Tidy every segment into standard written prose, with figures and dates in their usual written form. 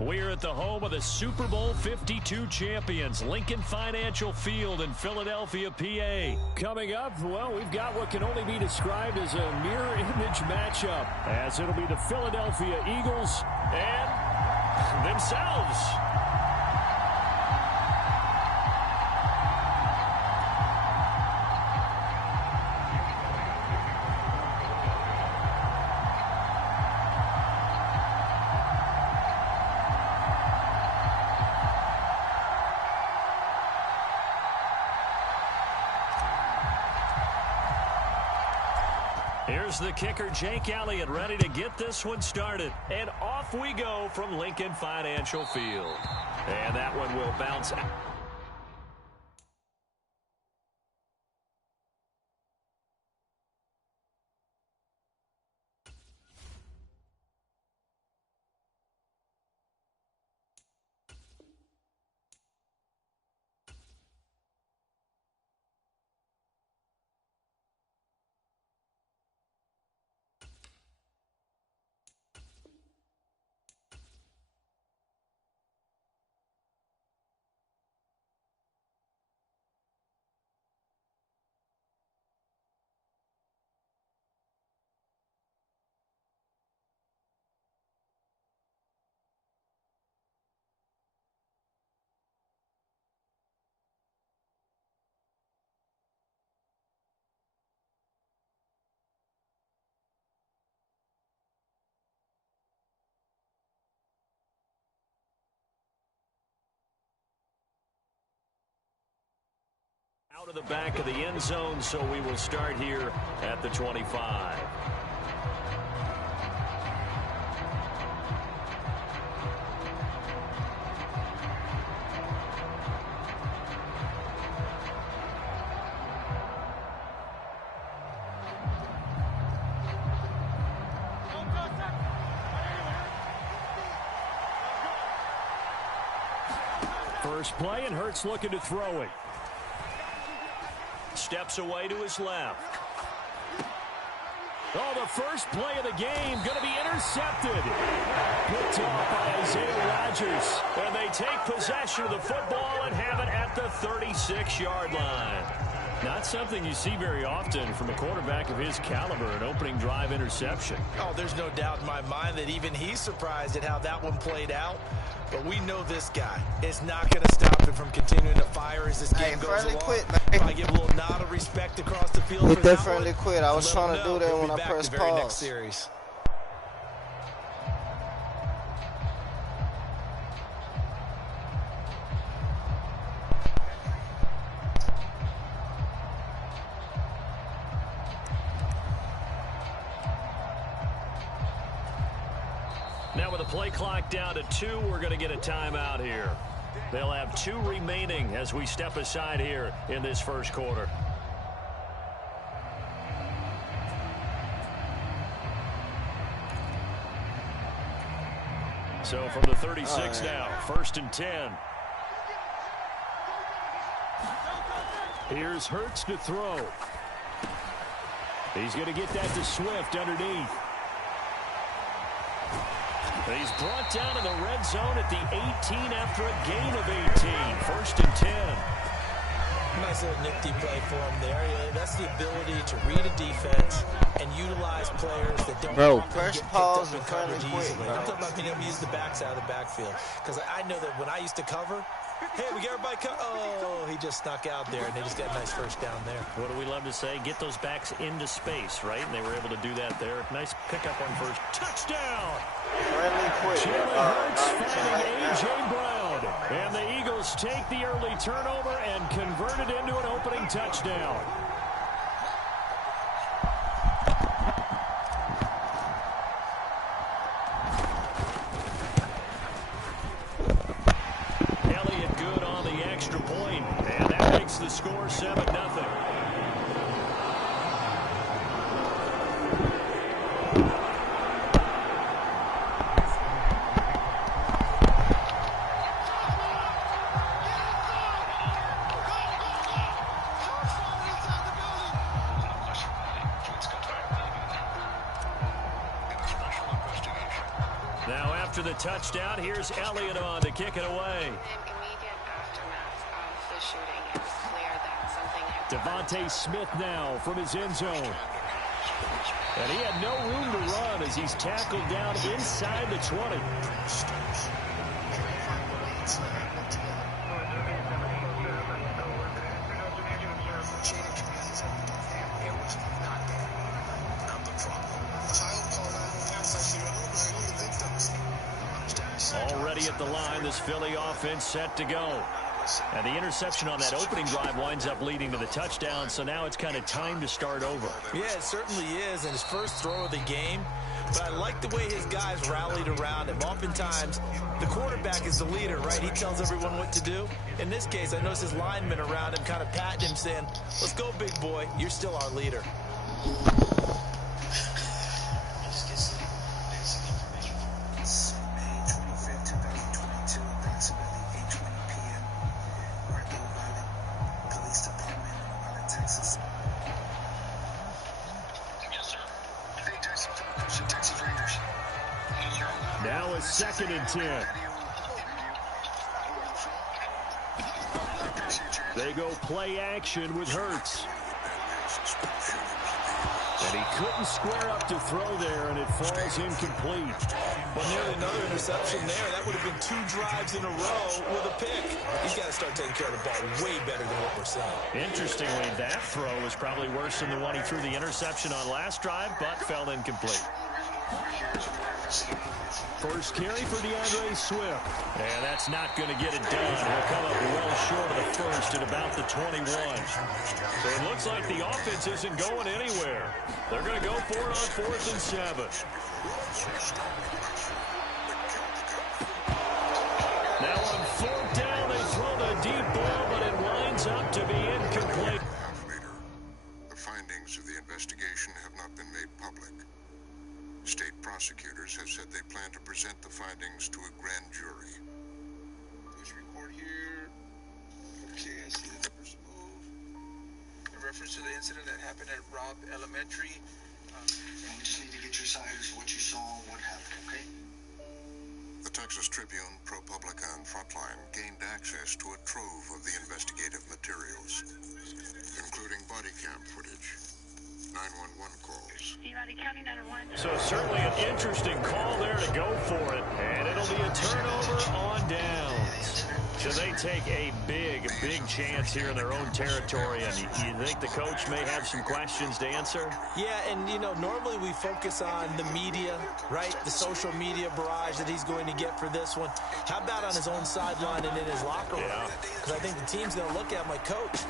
We're at the home of the Super Bowl 52 champions, Lincoln Financial Field in Philadelphia, PA. Coming up, well, we've got what can only be described as a mirror image matchup, as it'll be the Philadelphia Eagles and themselves. Here's the kicker, Jake Elliott, ready to get this one started. And off we go from Lincoln Financial Field. And that one will bounce out. Out of the back of the end zone, so we will start here at the 25. First play, and Hurts looking to throw it. Steps away to his left. Oh, the first play of the game going to be intercepted. Picked off by Isaiah Rodgers. And they take possession of the football and have it at the 36-yard line. Not something you see very often from a quarterback of his caliber, an opening drive interception. Oh, there's no doubt in my mind that even he's surprised at how that one played out. But we know this guy is not going to stop him from continuing to fire as this game goes along. Quit. I give a little nod of respect across the field. He definitely quit. I was trying to do that when I pressed pause. Next series. Now with the play clock down to 2, we're going to get a timeout here. They'll have 2 remaining as we step aside here in this first quarter. So from the 36 now, 1st and 10. Here's Hurts to throw. He's going to get that to Swift underneath. He's brought down in the red zone at the 18 after a gain of 18. 1st and 10. Nice little nifty play for him there. That's the ability to read a defense and utilize players that don't press pause and coverage easily. I'm talking about being able to use the backs out of the backfield. Because I know that when I used to cover, hey, we got everybody oh, he just snuck out there, and they just got a nice first down there. What do we love to say? Get those backs into space, right? And they were able to do that there. Nice pickup on first. Touchdown! Jalen Hurts finding A.J. Brown. And the Eagles take the early turnover and convert it into an opening touchdown. Elliott good on the extra point, and that makes the score 7-0. Now after the touchdown, here's Elliott on to kick it away. Immediate aftermath of the shooting, it was clear that something had Devontae Smith now from his end zone. And he had no room to run as he's tackled down inside the 20. Already at the line, this Philly offense set to go. And the interception on that opening drive winds up leading to the touchdown, so now it's kind of time to start over. Yeah, it certainly is, and his first throw of the game. But I like the way his guys rallied around him. Oftentimes, the quarterback is the leader, right? He tells everyone what to do. In this case, I noticed his linemen around him kind of patting him, saying, let's go, big boy. You're still our leader. Now a 2nd and 10. They go play action with Hurts. And he couldn't square up to throw there, and it falls incomplete. Well, nearly another interception there. That would have been 2 drives in a row with a pick. He's got to start taking care of the ball way better than what we're seeing. Interestingly, that throw was probably worse than the one he threw the interception on last drive, but fell incomplete. First carry for DeAndre Swift. And that's not going to get it done. He'll come up well short of the first at about the 21. So it looks like the offense isn't going anywhere. They're going to go for it on 4th and 7. Now on 4th down, they throw the deep ball, but it winds up to be incomplete. Later, the findings of the investigation have not been made public. State prosecutors have said they plan to present the findings to a grand jury. Push record here. Okay, I see the numbers move. In reference to the incident that happened at Robb Elementary. And we just need to get your side of what you saw, what happened, okay? The Texas Tribune, ProPublica, and Frontline gained access to a trove of the investigative materials, including body cam footage, 911 calls. So certainly an interesting call there to go for it. And it'll be a turnover on downs. So they take a big chance here in their own territory. And you think the coach may have some questions to answer? Yeah, and, you know, normally we focus on the media, right? The social media barrage that he's going to get for this one. How about on his own sideline and in his locker room? Because I think the team's going to look at him like, Coach,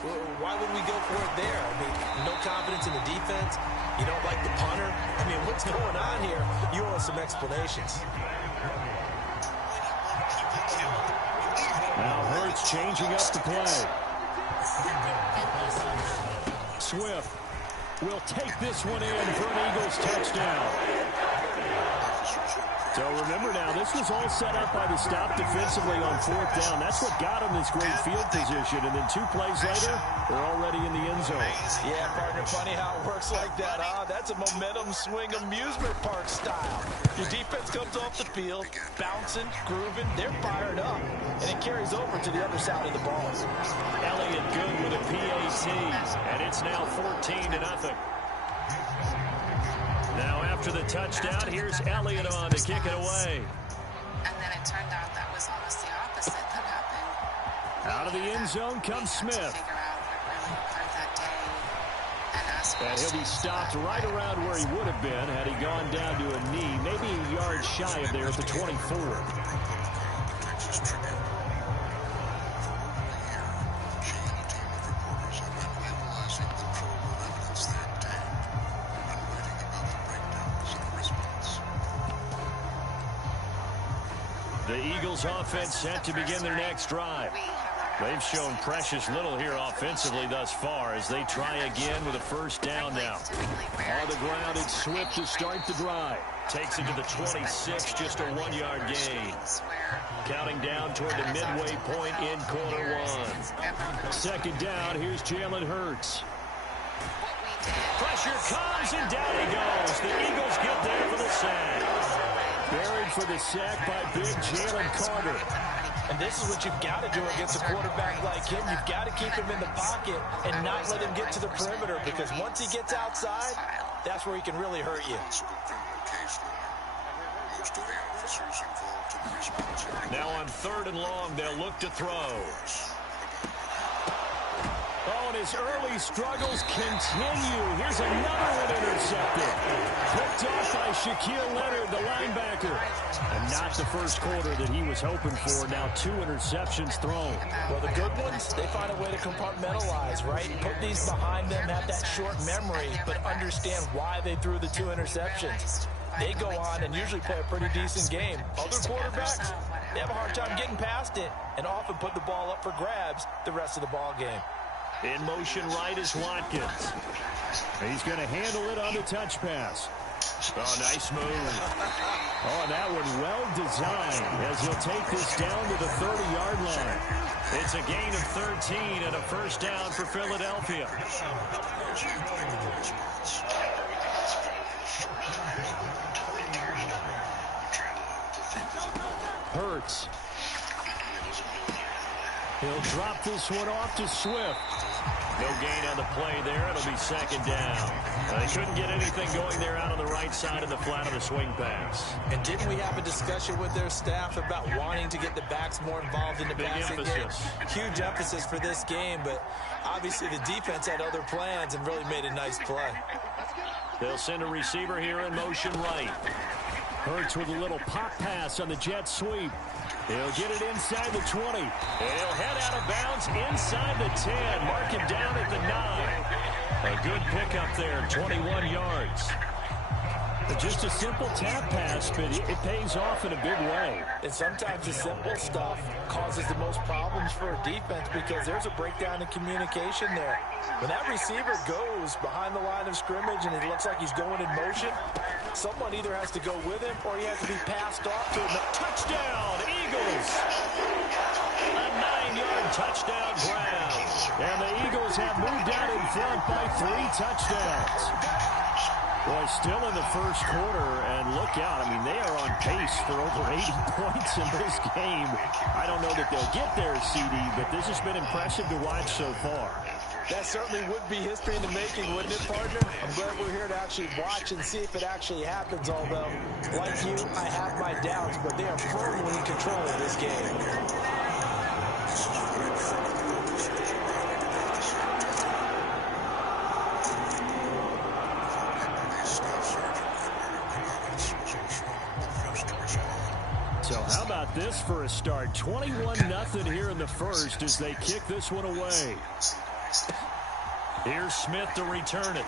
why would we go for it there? I mean, no confidence in the defense. You don't like the punter? I mean, what's going on here? You owe us some explanations. Now Hurts changing up the play. Swift will take this one in for an Eagles touchdown. So remember now, this was all set up by the stop defensively on 4th down. That's what got him this great field position. And then 2 plays later, they're already in the end zone. Yeah, partner, funny how it works like that, huh? That's a momentum swing amusement park style. Your defense comes off the field, bouncing, grooving, they're fired up. And it carries over to the other side of the ball. Elliott good with a PAT. And it's now 14-0. Now after the touchdown, here's Elliott on to kick it away. And then it turned out that was almost the opposite that happened. Out of the end zone comes Smith. Figure out what really occurred that day. And he'll be stopped right around where he would have been had he gone down to a knee, maybe a yard shy of there at the 24. Texas Tribune. She and a team of reporters have been analyzing the trove of evidence they obtained and writing about the breakdowns in response. The Eagles offense set to begin their next drive. They've shown precious little here offensively thus far as they try again with a first down now. On the ground, it's Swift to start the drive. Takes it to the 26, just a 1-yard gain. Counting down toward the midway point in quarter 1. Second down, here's Jalen Hurts. Pressure comes, and down he goes. The Eagles get there for the sack. Buried for the sack by big Jalen Carter. And this is what you've got to do against a quarterback like him. You've got to keep him in the pocket and not let him get to the perimeter, because once he gets outside, that's where he can really hurt you. Now on 3rd and long, they'll look to throw. Oh, and his early struggles continue. Here's another one intercepted. Picked off by Shaquille Leonard, the linebacker. And not the first quarter that he was hoping for. Now 2 interceptions thrown. Well, the good ones, they find a way to compartmentalize, right? Put these behind them, have that short memory, but understand why they threw the 2 interceptions. They go on and usually play a pretty decent game. Other quarterbacks, they have a hard time getting past it and often put the ball up for grabs the rest of the ball game. In motion right is Watkins. He's going to handle it on the touch pass. Oh, nice move. Oh, that one well designed as he'll take this down to the 30-yard line. It's a gain of 13 and a first down for Philadelphia. Hurts. He'll drop this one off to Swift. No gain on the play there. It'll be 2nd down. They couldn't get anything going there out on the right side of the flat of the swing pass. And didn't we have a discussion with their staff about wanting to get the backs more involved in the passing game? Huge emphasis for this game, but obviously the defense had other plans and really made a nice play. They'll send a receiver here in motion right. Hurts with a little pop pass on the jet sweep. He'll get it inside the 20. And he'll head out of bounds inside the 10. Mark him down at the 9. A good pickup there, 21 yards. Just a simple tap pass, but it pays off in a big way. And sometimes the simple stuff causes the most problems for a defense because there's a breakdown in communication there. When that receiver goes behind the line of scrimmage and it looks like he's going in motion, someone either has to go with him or he has to be passed off to him. Touchdown, Eagles! A 9-yard touchdown grab. And the Eagles have moved out in front by 3 touchdowns. Well, still in the first quarter, and look out. I mean, they are on pace for over 80 points in this game. I don't know that they'll get there, CD, but this has been impressive to watch so far. That certainly would be history in the making, wouldn't it, partner? I'm glad we're here to actually watch and see if it actually happens, although, like you, I have my doubts, but they are firmly in control of this game. So how about this for a start? 21-0 here in the first as they kick this one away. Here's Smith to return it.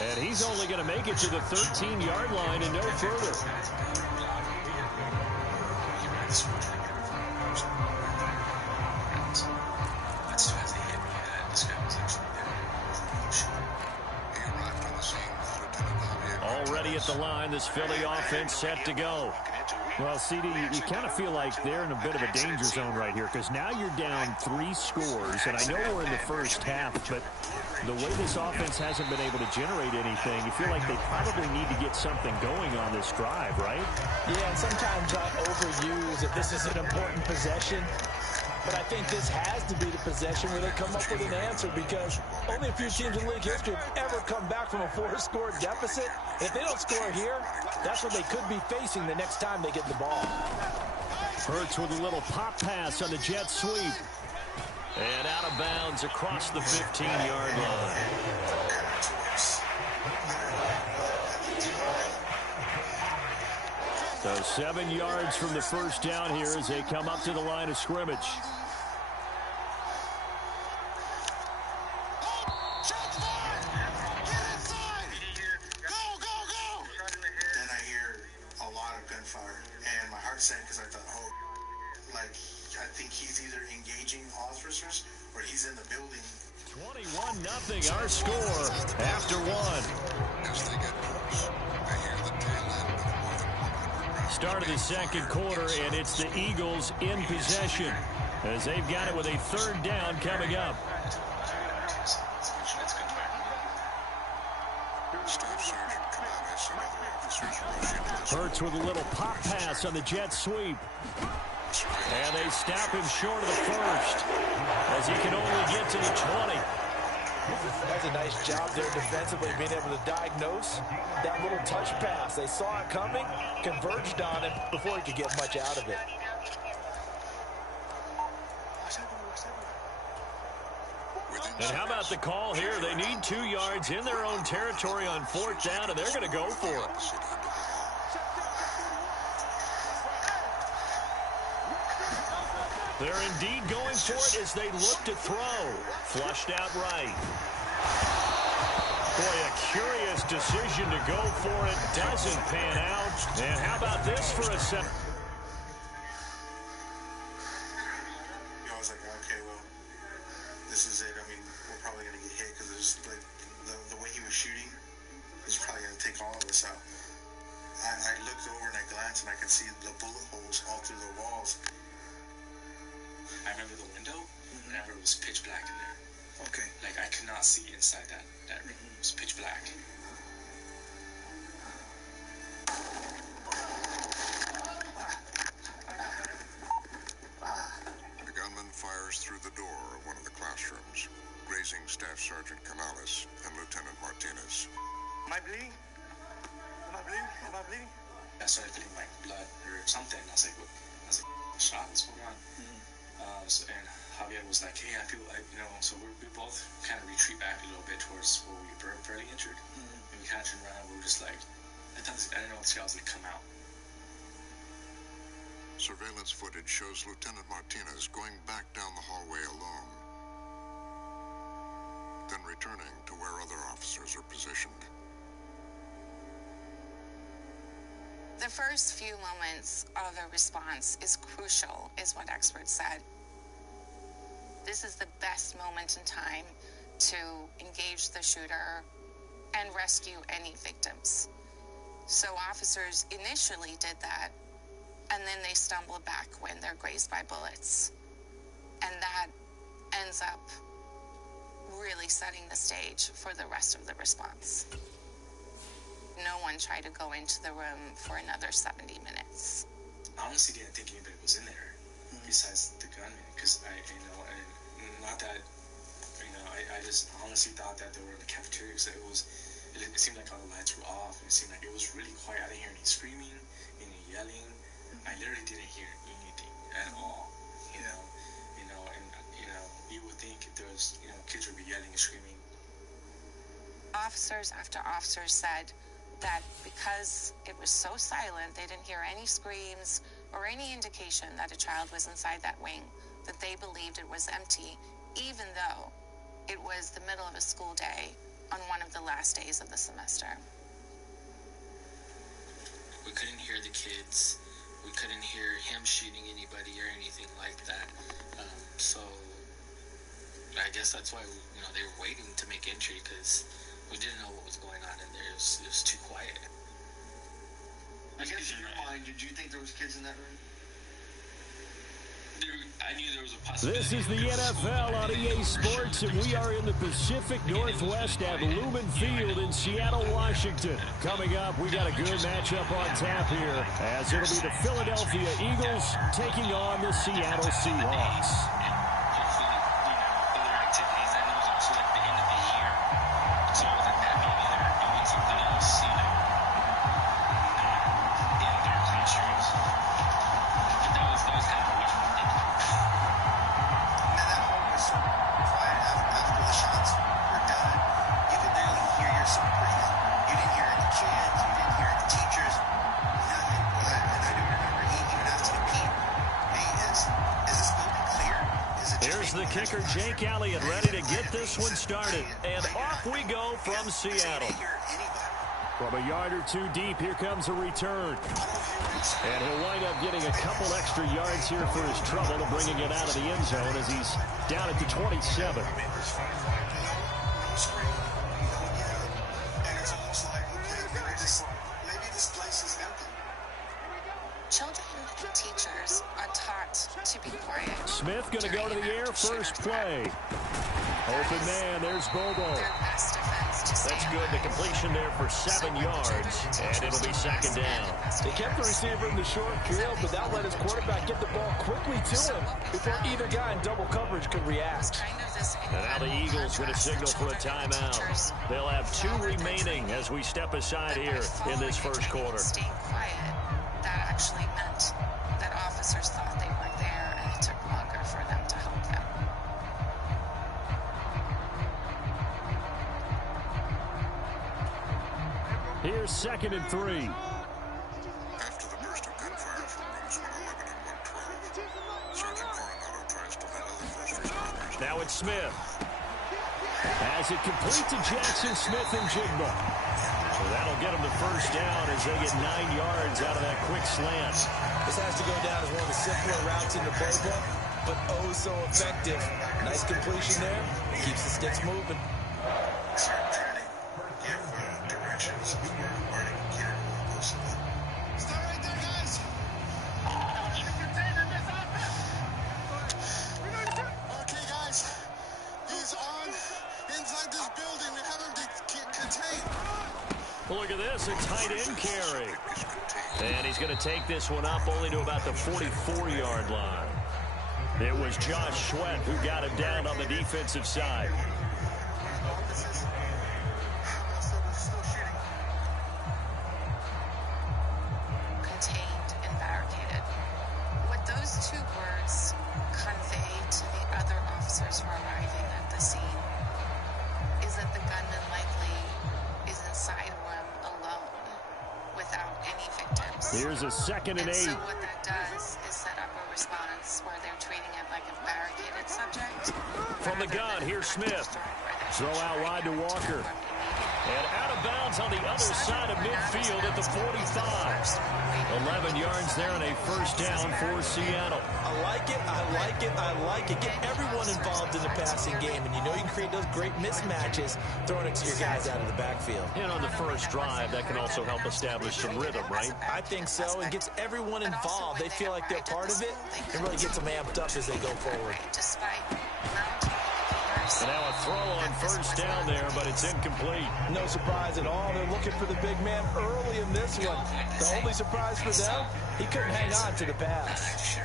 And he's only going to make it to the 13-yard line and no further. Already at the line, this Philly offense set to go. Well, CD, you kind of feel like they're in a bit of a danger zone right here because now you're down 3 scores, and I know we're in the first half, but the way this offense hasn't been able to generate anything, you feel like they probably need to get something going on this drive, right? Yeah, and sometimes I overuse that this is an important possession. But I think this has to be the possession where they come up with an answer because only a few teams in league history have ever come back from a 4-score deficit. If they don't score here, that's what they could be facing the next time they get the ball. Hurts with a little pop pass on the jet sweep. And out of bounds across the 15-yard line. So 7 yards from the first down here as they come up to the line of scrimmage. Then I hear a lot of gunfire, and my heart sank because I thought, oh, like, I think he's either engaging officers or he's in the building. 21-0 our score after 1. As they get close, I hear the tail end of more than 100 Start of the second quarter, and it's the Eagles in possession as they've got it with a 3rd down coming up. Staff Sergeant Hurts with a little pop pass on the jet sweep. And they stop him short of the first, as he can only get to the 20. That's a nice job there defensively, being able to diagnose that little touch pass. They saw it coming, converged on him before he could get much out of it. And how about the call here? They need 2 yards in their own territory on 4th down, and they're going to go for it. They're indeed going for it as they look to throw. Flushed out right. Boy, a curious decision to go for it. Doesn't pan out. And how about this for a second? I was like, okay, well, this is it. I mean, we're probably going to get hit because there's like the way he was shooting is probably going to take all of us out. I looked over and I glanced and I could see the bullet holes all through the walls. I remember the window, whenever it was pitch black in there. Okay. Like, I could not see inside that room. It was pitch black. The gunman fires through the door of one of the classrooms, grazing Staff Sergeant Canales and Lieutenant Martinez. Am I bleeding? Am I bleeding? Am I bleeding? I started feeling like blood or something. I was like, what? I was like, shot, what's going on? And Javier was like, hey, I feel like, so we both kind of retreat back a little bit towards where we were fairly injured. And we kind of turned around and we were just like, I didn't know what scouts would come out. Surveillance footage shows Lieutenant Martinez going back down the hallway alone, then returning to where other officers are positioned. The first few moments of a response is crucial, is what experts said. This is the best moment in time to engage the shooter and rescue any victims. So officers initially did that, and then they stumbled back when they're grazed by bullets. And that ends up really setting the stage for the rest of the response. No one tried to go into the room for another 70 minutes. I honestly didn't think anybody was in there besides the gunman, because not that, I just honestly thought that they were in the cafeteria, because it seemed like all the lights were off, and it seemed like it was really quiet. I didn't hear any screaming, any yelling. I literally didn't hear anything at all, and you would think if there was, kids would be yelling and screaming. Officers after officers said that because it was so silent, they didn't hear any screams or any indication that a child was inside that wing, that they believed it was empty, even though it was the middle of a school day on one of the last days of the semester. We couldn't hear the kids. We couldn't hear him shooting anybody or anything like that. So I guess that's why they were waiting to make entry, because we didn't know what was going on in there. It was too quiet. I guess in your mind, did you think there was kids in that room? I knew there was a possibility. This is the NFL on EA Sports, and we are in the Pacific Northwest at Lumen Field in Seattle, Washington. Coming up, we got a good matchup on tap here, as it'll be the Philadelphia Eagles taking on the Seattle Seahawks. Kicker Jake Elliott ready to get this one started. And off we go from Seattle. From a yard or two deep, here comes a return. And he'll wind up getting a couple extra yards here for his trouble and bringing it out of the end zone as he's down at the 27. Children and teachers are taught to be quiet. Smith going to go to the air first play. Open man, there's Bobo. Their best defense to stay good. The completion there for 7 yards, and it'll be second down. They kept the receiver in the short field, but that let his quarterback get the ball quickly to him before either guy in double coverage could react. And now the Eagles going to signal for a timeout. They'll have 2 remaining as we step aside here in this first quarter. Staying quiet, that actually meant that officers thought they weren't there, and it took longer for them to help them. Here's 2nd and 3. After the burst of gunfire from rooms 111 and 112, Sergeant Coronado tries to let other first responders. Now it's Smith. As it complete to Jackson Smith and Jigba. So that'll get them the first down as they get 9 yards out of that quick slant. This has to go down as one of the simpler routes in the playbook, but oh so effective. Nice completion there. Keeps the sticks moving. Start trying to give directions before Marty can get it close to them. Stay right there, guys. Okay, guys. He's on inside this building. We have him contained. Well, look at this, a tight end carry. And he's going to take this one up only to about the 44-yard line. It was Josh Sweat who got him down on the defensive side. Contained and barricaded. What those 2 words convey to the other officers who are arriving at the scene is that the gunman likely is inside a room alone without any victims. Here's a 2nd and 8. So what that does is set up a response where they're treating it like a barricaded subject. From the gun, here's Smith. Throw out wide to Walker. And out of bounds on the other side of midfield at the 45. 11 yards there and a first down for Seattle. I like it, I like it, I like it. Get everyone involved in the passing game, and you know you can create those great mismatches throwing it to your guys out of the backfield. And on the first drive, that can also help establish some rhythm, right? I think so. It gets everyone involved. They feel like they're part of it, and really gets them amped up as they go forward. And now a throw on first down there, but it's incomplete. No surprise at all. They're looking for the big man early in this one. The only surprise for them, he couldn't hang on to the pass.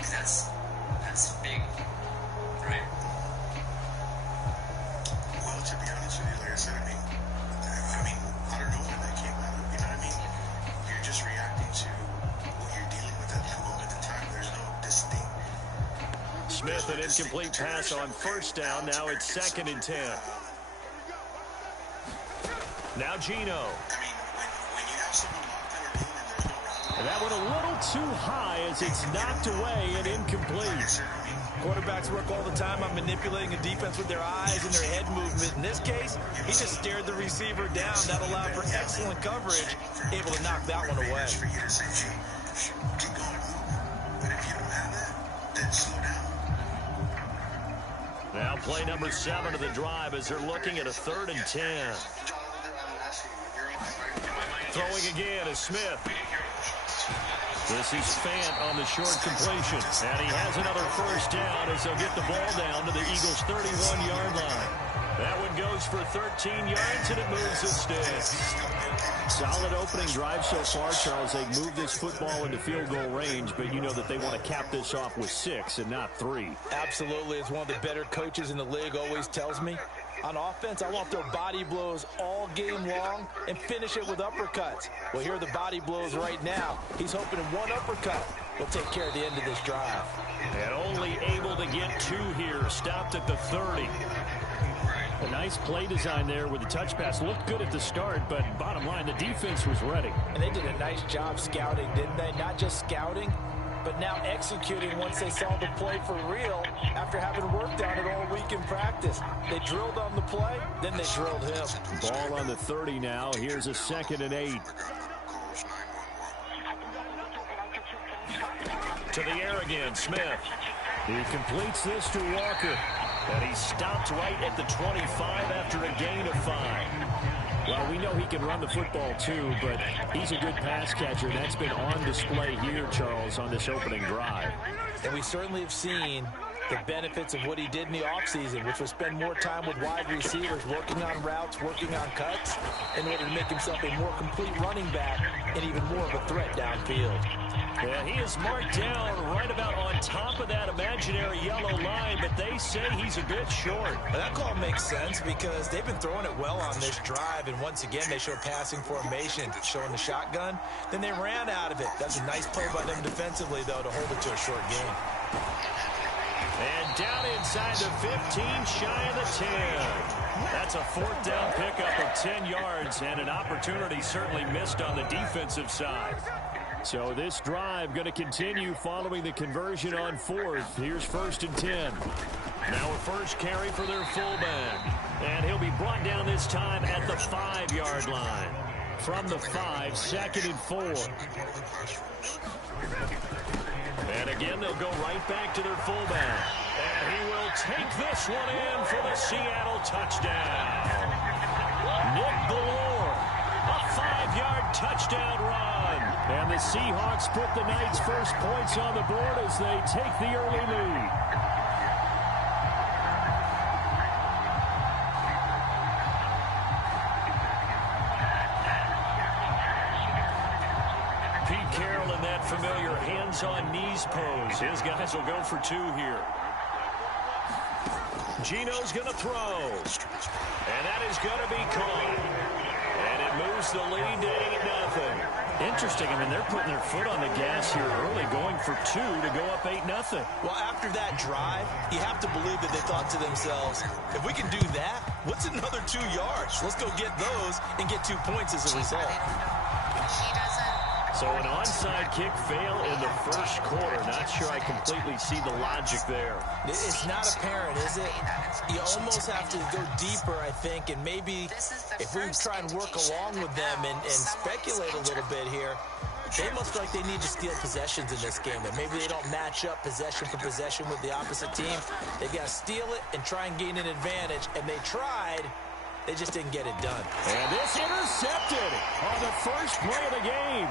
That's big, right? Well, to be honest with you, like I said, I don't know when that came out. You know what I mean? You're just reacting to what you're dealing with at that moment in time. There's no distinct. Smith, an incomplete pass on first down. Now it's 2nd and 10. Now Gino. When you have someone locked in a room and there's no route. And that went a little too high as it's knocked away and incomplete. Quarterbacks work all the time on manipulating a defense with their eyes and their head movement. In this case, he just stared the receiver down. That allowed for excellent coverage, able to knock that one away. Keep going. But if you don't have that, then slow down. Now play number 7 of the drive as they're looking at a 3rd and 10. Throwing again is Smith. This is Fant on the short completion. And he has another first down as they'll get the ball down to the Eagles' 31-yard line. That one goes for 13 yards, and it moves the sticks. Solid opening drive so far, Charles. They've moved this football into field goal range, but you know that they want to cap this off with 6 and not 3. Absolutely. It's one of the better coaches in the league always tells me. On offense, I want their body blows all game long and finish it with uppercuts. Well, here are the body blows right now. He's hoping one uppercut will take care of the end of this drive. And only able to get 2 here. Stopped at the 30. A nice play design there with the touch pass. Looked good at the start, but bottom line, the defense was ready. And they did a nice job scouting, didn't they? Not just scouting, but now executing once they saw the play for real after having worked on it all week in practice. They drilled on the play, then they drilled him. Ball on the 30 now. Here's a 2nd and 8. To the air again, Smith. He completes this to Walker. And he stopped right at the 25 after a gain of 5. Well, we know he can run the football too, but he's a good pass catcher, and that's been on display here, Charles, on this opening drive. And we certainly have seen the benefits of what he did in the offseason, which was spend more time with wide receivers, working on routes, working on cuts, in order to make himself a more complete running back and even more of a threat downfield. Yeah, he is marked down right about on top of that imaginary yellow line, but they say he's a bit short. Well, that call makes sense because they've been throwing it well on this drive, and once again, they show passing formation, showing the shotgun. Then they ran out of it. That's a nice play by them defensively, though, to hold it to a short game. And down inside the 15, shy of the 10. That's a fourth down pickup of 10 yards, and an opportunity certainly missed on the defensive side. So this drive going to continue following the conversion on fourth. Here's 1st and 10. Now a first carry for their fullback. And he'll be brought down this time at the 5-yard line. From the 5, 2nd and 4. And again, they'll go right back to their fullback. And he will take this one in for the Seattle touchdown. Nick Ballore, a 5-yard touchdown run. And the Seahawks put the night's first points on the board as they take the early lead. Pete Carroll in that familiar hands-on-knees pose. His guys will go for 2 here. Gino's going to throw. And that is going to be caught. And it moves the lead to 8-0. Interesting. I mean, they're putting their foot on the gas here early, going for 2 to go up 8-0. Well, after that drive, you have to believe that they thought to themselves, if we can do that, what's another 2 yards? Let's go get those and get 2 points as a result. So an onside kick fail in the first quarter. Not sure I completely see the logic there. It's not apparent, is it? You almost have to go deeper, I think, and maybe if we try and work along with them and speculate a little bit here, they must feel like they need to steal possessions in this game, and maybe they don't match up possession for possession with the opposite team. They've got to steal it and try and gain an advantage, and they tried. They just didn't get it done. And this intercepted on the first play of the game.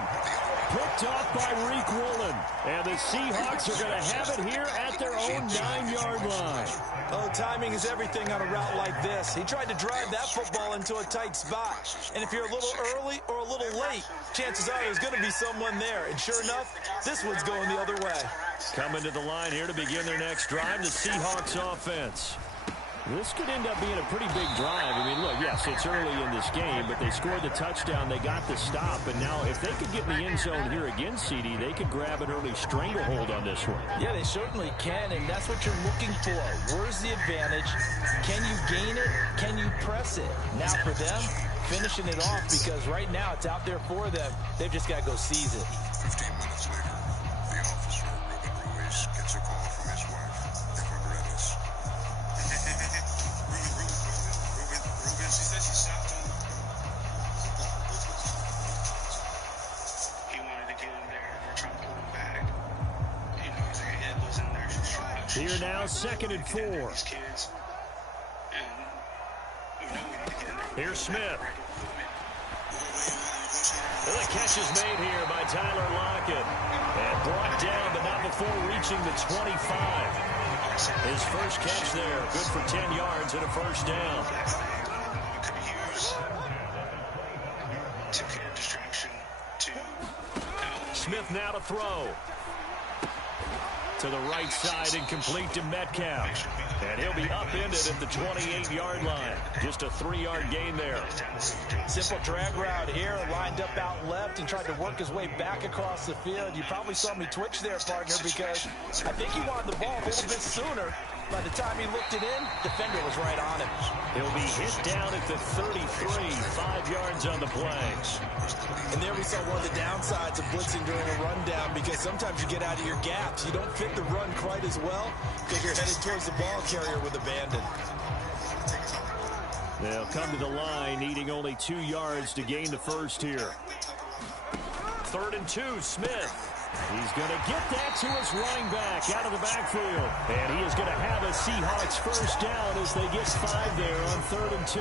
Picked off by Reek Woolen. And the Seahawks are going to have it here at their own 9-yard line. Oh, timing is everything on a route like this. He tried to drive that football into a tight spot. And if you're a little early or a little late, chances are there's going to be someone there. And sure enough, this one's going the other way. Coming to the line here to begin their next drive, the Seahawks offense. This could end up being a pretty big drive. I mean, look, yes, it's early in this game, but they scored the touchdown. They got the stop. And now if they could get in the end zone here again, CD, they could grab an early stranglehold on this one. Yeah, they certainly can, and that's what you're looking for. Where's the advantage? Can you gain it? Can you press it? Now for them, finishing it off, because right now it's out there for them. They've just got to go seize it. 15 minutes later, the officer, Ruben Ruiz, gets a call from his wife, Eva Paredes. She said she shot him. He wanted to get in there, and they're trying to pull him back. You know, he's like, her head was in there. She shot. Here now, 2nd and 4. These kids, and we know we need to get in there. Here's Smith. Well, the catch is made here by Tyler Lockett. And brought down, but not before reaching the 25. His first catch there, good for 10 yards and a first down. Smith now to throw. To the right side and complete to Metcalf. And he'll be upended at the 28-yard line. Just a 3-yard gain there. Simple drag route here, lined up out left and tried to work his way back across the field. You probably saw me twitch there, partner, because I think he wanted the ball a little bit sooner. By the time he looked it in, the defender was right on him. He'll be hit down at the 33, 5 yards on the play. And there we saw one of the downsides of blitzing during a rundown, because sometimes you get out of your gaps. You don't fit the run quite as well because you're headed towards the ball carrier with abandon. They'll come to the line, needing only 2 yards to gain the first here. 3rd and 2, Smith. He's going to get that to his running back out of the backfield. And he is going to have a Seahawks first down as they get 5 there on 3rd and 2.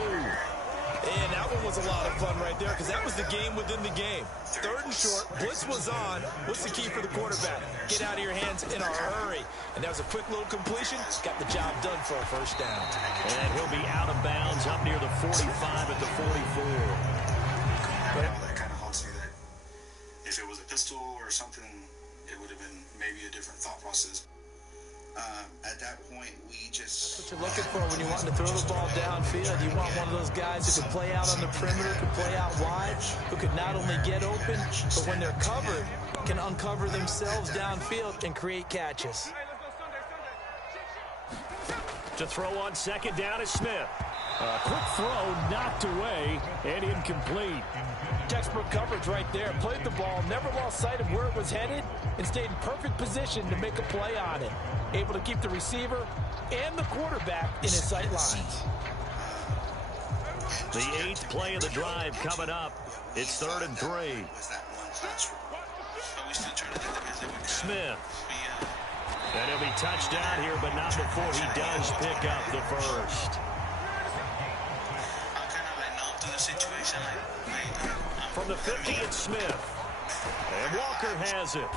And that one was a lot of fun right there because that was the game within the game. 3rd and short, blitz was on. What's the key for the quarterback? Get out of your hands in a hurry. And that was a quick little completion. Got the job done for a first down. And he'll be out of bounds up near the 45 at the 44. But that kind of haunts me that if it was a pistol or something, it would have been maybe a different thought process. At that point, we just... What you're looking for when you're wanting to throw the ball downfield. You want one of those guys who can play out on the perimeter, can play out wide, who can not only get open, but when they're covered, can uncover themselves downfield and create catches. To throw on 2nd down is Smith. A quick throw knocked away and incomplete. Textbook coverage right there. Played the ball, never lost sight of where it was headed, and stayed in perfect position to make a play on it. Able to keep the receiver and the quarterback in his sight lines. The 8th play of the drive coming up. It's 3rd and 3. Smith. And he'll be touched down here, but not before he does pick up the first. From the 50, it's Smith. And Walker has it.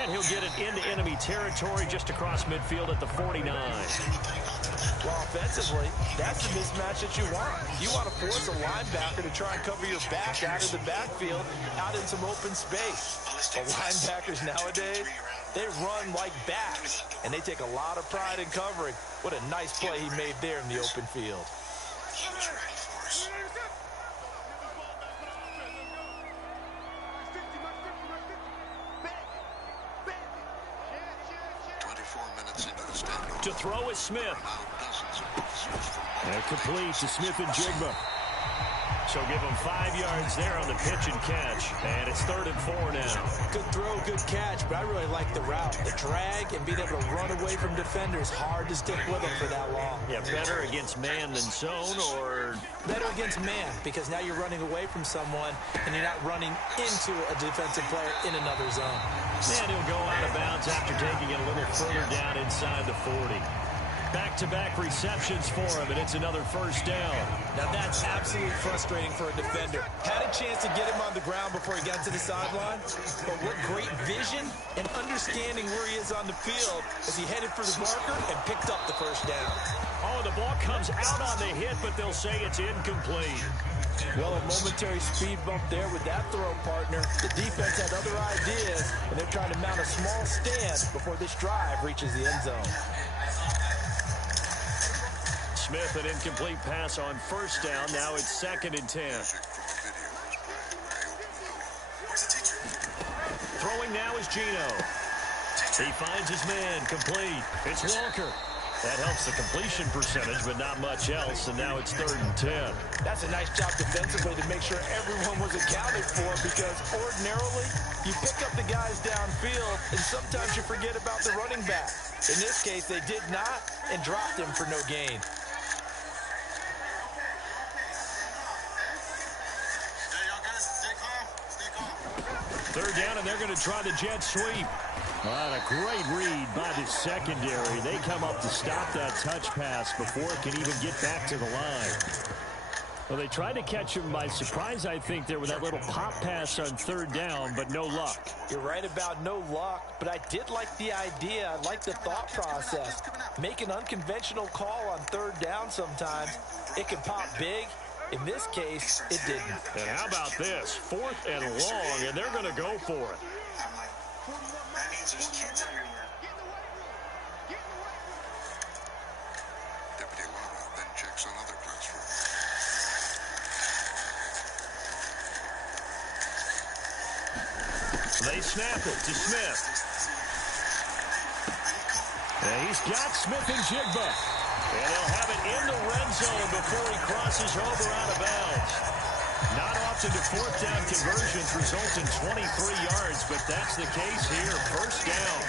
And he'll get it into enemy territory just across midfield at the 49. Well, offensively, that's the mismatch that you want. You want to force a linebacker to try and cover your back out of the backfield, out in some open space. The linebackers nowadays, they run like backs, and they take a lot of pride in covering. What a nice play he made there in the open field. He was ready for us. 24 minutes into the standoff. To throw is Smith. And complete to Smith and Jigba. So give him 5 yards there on the pitch and catch. And it's 3rd and 4 now. Good throw, good catch, but I really like the route. The drag and being able to run away from defenders. Hard to stick with them for that long. Yeah, better against man than zone, or... Better against man, because now you're running away from someone and you're not running into a defensive player in another zone. And he'll go out of bounds after taking it a little further down inside the 40. Back-to-back receptions for him, and it's another first down. Now that's absolutely frustrating for a defender. Had a chance to get him on the ground before he got to the sideline, but what great vision and understanding where he is on the field as he headed for the marker and picked up the first down. Oh, the ball comes out on the hit, but they'll say it's incomplete. Well, a momentary speed bump there with that throw, partner. The defense had other ideas, and they're trying to mount a small stand before this drive reaches the end zone. Smith, an incomplete pass on first down. Now it's 2nd and 10. Throwing now is Gino. He finds his man, complete. It's Walker. That helps the completion percentage, but not much else, and now it's 3rd and 10. That's a nice job defensively to make sure everyone was accounted for, because ordinarily you pick up the guys downfield, and sometimes you forget about the running back. In this case, they did not, and dropped him for no gain. Third down, and they're going to try the jet sweep. Well, a great read by the secondary. They come up to stop that touch pass before it can even get back to the line. Well, they tried to catch him by surprise, I think, there with that little pop pass on 3rd down, but no luck. You're right about no luck, but I did like the idea. I like the thought process. Make an unconventional call on 3rd down sometimes. It can pop big. In this case, it didn't. And how about this? 4th and long, and they're going to go for it. I'm like, that means there's kids everywhere. Deputy Lava then checks another classroom. They snap it to Smith. And he's got Smith and Jigba. And he'll have it in the red zone before he crosses over out of bounds. Not often do 4th down conversions result in 23 yards, but that's the case here. First down.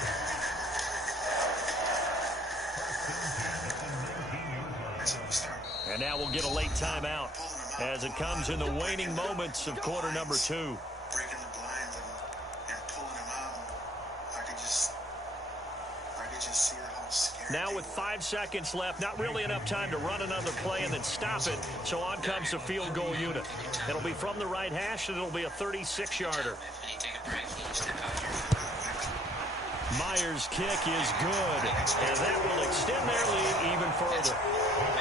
And now we'll get a late timeout as it comes in the waning moments of quarter number 2. Breaking the blinds and pulling them out. I could just see the whole scare. Now with 5 seconds left, not really enough time to run another play and then stop it. So on comes the field goal unit. It'll be from the right hash, and it'll be a 36-yarder. Myers' kick is good, and that will extend their lead even further.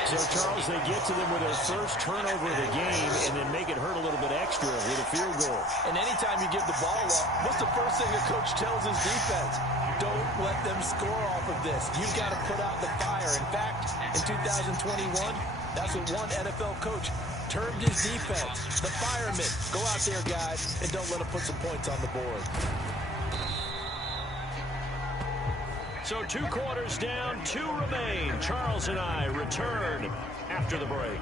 So, Charles, they get to them with their first turnover of the game and then make it hurt a little bit extra with a field goal. And anytime you give the ball up, what's the first thing a coach tells his defense? Don't let them score off of this. You've got to put out the fire. In fact, in 2021, that's what one NFL coach termed his defense, the firemen. Go out there, guys, and don't let them put some points on the board. So 2 quarters down, 2 remain. Charles and I return after the break.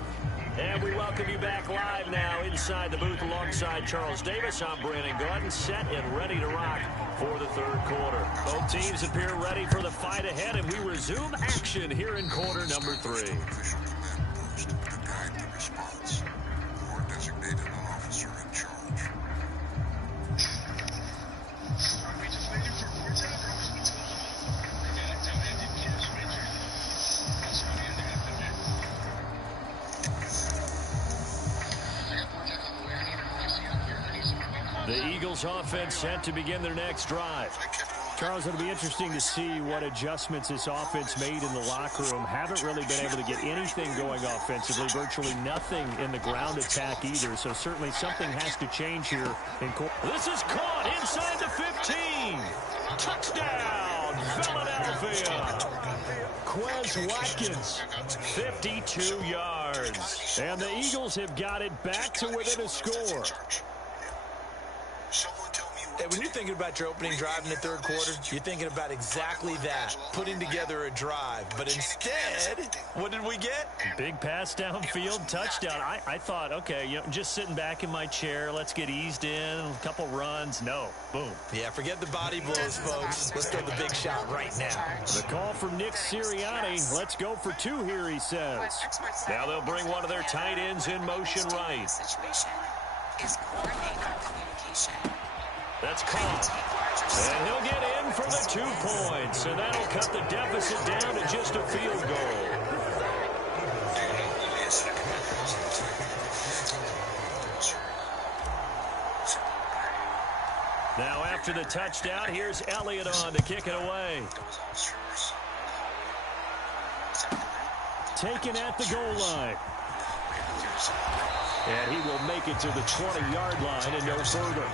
And we welcome you back live now inside the booth alongside Charles Davis. I'm Brandon Gordon, set and ready to rock for the third quarter. Both teams appear ready for the fight ahead, and we resume action here in quarter number 3. Official command post to guide the response or designated an officer in charge. The Eagles offense set to begin their next drive. Charles, it'll be interesting to see what adjustments this offense made in the locker room. Haven't really been able to get anything going offensively, virtually nothing in the ground attack either. So certainly something has to change here. This is caught inside the 15. Touchdown, Philadelphia. Quez Watkins, 52 yards. And the Eagles have got it back to within a score. Hey, when you're thinking about your opening drive in the third quarter, you're thinking about exactly that, putting together a drive. But instead, what did we get? Big pass downfield, touchdown. I thought, okay, you know, just sitting back in my chair, let's get eased in, a couple runs. No, boom. Yeah, forget the body blows, folks. Let's throw the big shot right now. The call from Nick Sirianni. Let's go for 2 here, he says. Now they'll bring one of their tight ends in motion right. Is coordinate our communication. That's caught. And he'll get in for the 2 points. And that'll cut the deficit down to just a field goal. Now after the touchdown, here's Elliott on to kick it away. Taken at the goal line. And he will make it to the 20-yard line and no further.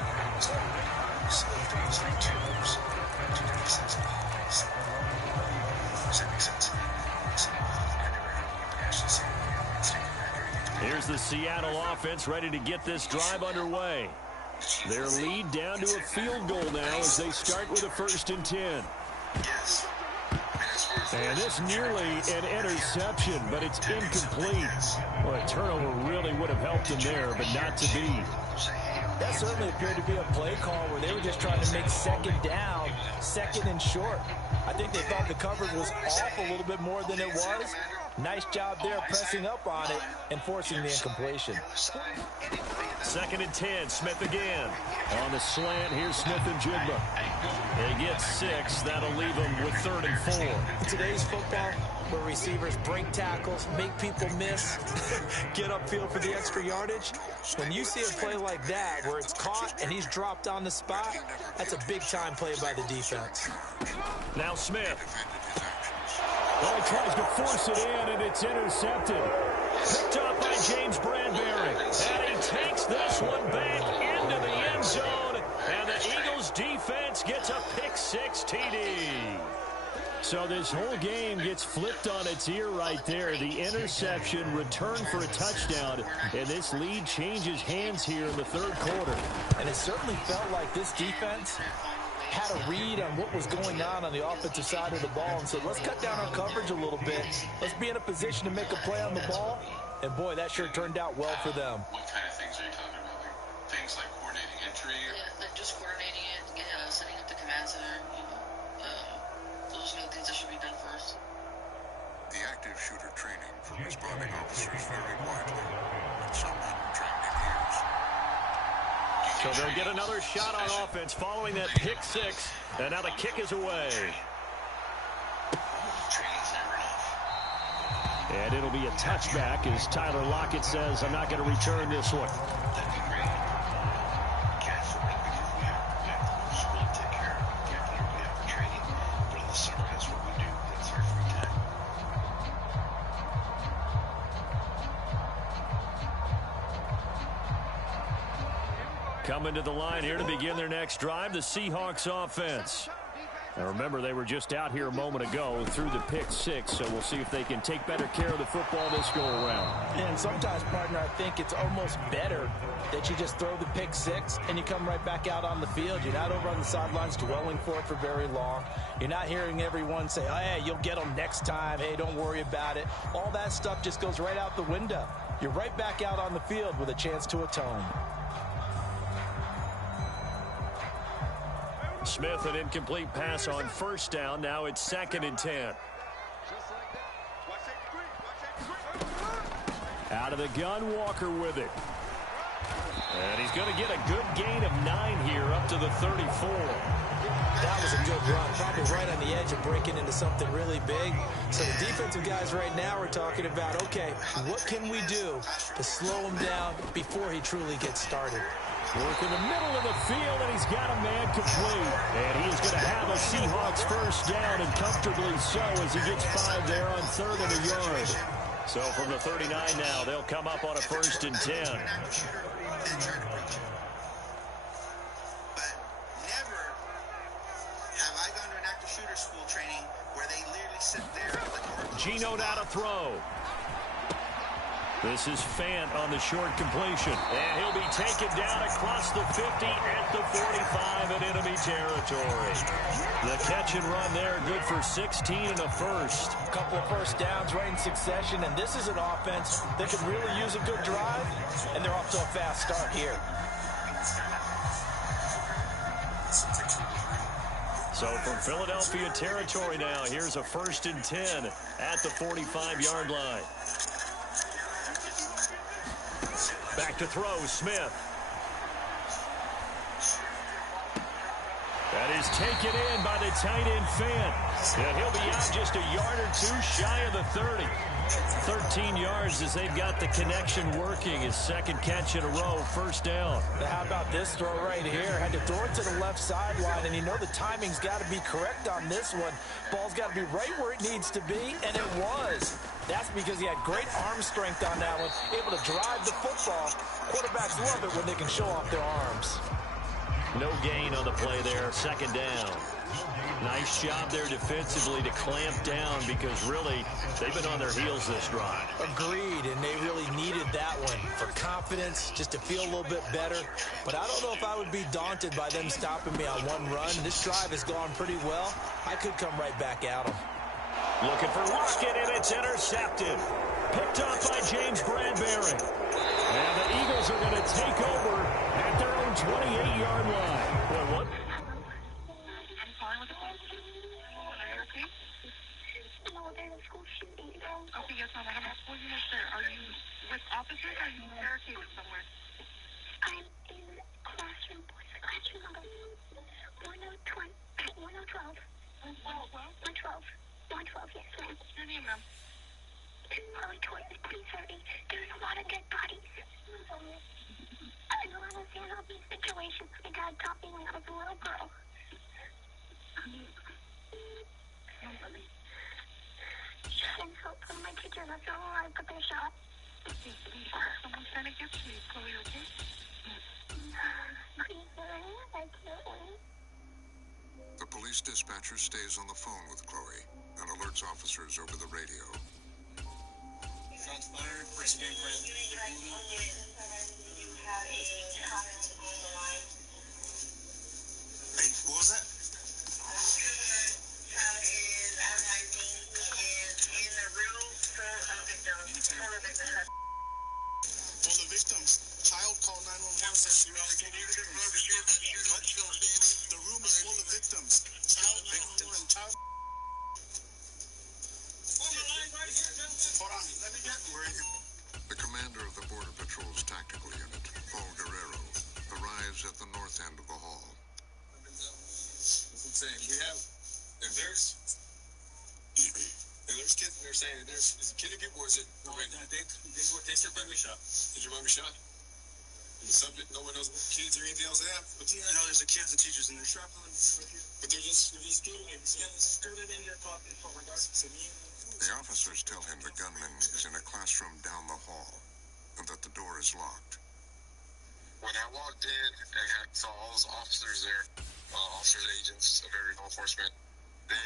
Here's the Seattle offense ready to get this drive underway. Their lead down to a field goal now as they start with a 1st and 10. And this nearly an interception, but it's incomplete. Well, a turnover really would have helped them there, but not to be. That certainly appeared to be a play call where they were just trying to make 2nd down, 2nd and short. I think they thought the coverage was off a little bit more than it was. Nice job there pressing up on it and forcing the incompletion. 2nd and 10, Smith again. On the slant, here's Smith and Jigba. He gets 6. That'll leave him with 3rd and 4. In today's football, where receivers break tackles, make people miss, get upfield for the extra yardage, when you see a play like that where it's caught and he's dropped on the spot, that's a big-time play by the defense. Now Smith. Well, he tries to force it in, and it's intercepted. Picked up by James Bradbury. And he takes this one back into the end zone. And the Eagles defense gets a pick-6 TD. So this whole game gets flipped on its ear right there. The interception, return for a touchdown, and this lead changes hands here in the third quarter. And it certainly felt like this defense had a read on what was going on the offensive side of the ball and said, let's cut down our coverage a little bit. Let's be in a position to make a play on the ball. And, boy, that sure turned out well for them. What kind of things are you talking about? Like, things like coordinating entry? Yeah, like just coordinating it, setting up the command center, those are the things that should be done first. The active shooter training for responding officers vary widely, and some haven't trained in years. So they'll get another shot on offense following that pick-6, and now the kick is away. Training And it'll be a touchback as Tyler Lockett says, I'm not going to return this one. Coming to the line here to begin their next drive, the Seahawks offense. Now remember, they were just out here a moment ago through the pick six, so we'll see if they can take better care of the football this go-around. And sometimes, partner, I think it's almost better that you just throw the pick six and you come right back out on the field. You're not over on the sidelines dwelling for it for very long. You're not hearing everyone say, oh, hey, you'll get them next time. Hey, don't worry about it. All that stuff just goes right out the window. You're right back out on the field with a chance to atone. Smith, an incomplete pass on first down. Now it's 2nd and 10. Out of the gun, Walker with it. And he's going to get a good gain of 9 here up to the 34. That was a good run, probably right on the edge of breaking into something really big. So the defensive guys right now are talking about, okay, what can we do to slow him down before he truly gets started? Work in the middle of the field, and he's got a man complete. And he's going to have a Seahawks first down, and comfortably so as he gets 5 there on 3rd and a yard. So from the 39 now, they'll come up on a 1st and 10. But never have I gone to an active shooter school training where they literally sit there on the court. Gino out to throw. This is Fant on the short completion. And he'll be taken down across the 50 at the 45 in enemy territory. The catch and run there, good for 16 and a first. A couple of first downs right in succession, and this is an offense that could really use a good drive, and they're off to a fast start here. So from Philadelphia territory now, here's a 1st and 10 at the 45-yard line. Back to throw, Smith. That is taken in by the tight end Fant. And he'll be out just a yard or two shy of the 30. 13 yards as they've got the connection working. His 2nd catch in a row, first down. Now how about this throw right here? Had to throw it to the left sideline, and you know the timing's got to be correct on this one. Ball's got to be right where it needs to be, and it was. That's because he had great arm strength on that one, able to drive the football. Quarterbacks love it when they can show off their arms. No gain on the play there, 2nd down. Nice job there defensively to clamp down because really they've been on their heels this drive. Agreed, and they really needed that one for confidence, just to feel a little bit better. But I don't know if I would be daunted by them stopping me on one run. This drive has gone pretty well. I could come right back at them. Looking for Lockett, and it's intercepted. Picked up by James Bradbury. And the Eagles are going to take over at their own 28-yard line. Well, what? Okay, yes, ma'am. I have a school unit there. Are you with officers or are you barricaded somewhere? I'm in classroom number 112. 112. 112, yes, ma'am. Your name, ma'am? Towards the 3:30. There's a lot of dead bodies. I don't understand all these situations. My dad taught me when I was a little girl. And so one of my teachers was so I put their shot. Someone's trying to get you, Chloe, okay? The police dispatcher stays on the phone with Chloe and alerts officers over the radio. Shots fired, first game friend. You have a comment on the line. Hey, what was that? Well, the victim's child called 911 says the room is full of victims. Child, victim, child. Hold on, let me get where are you? The commander of the Border Patrol's tactical unit, Paul Guerrero, arrives at the north end of the hall. That's what I'm saying. We have, if There's kids and they're saying that is it Connecticut or is it? They said Miami shot. Did your Miami shot? The subject, no one knows what kids or anything else they have. But you know, there's the kids and teachers in there. But they're just student in there talking. The officers tell him the gunman is in a classroom down the hall and that the door is locked. When I walked in and saw all those officers there, officers, agents of every law enforcement, they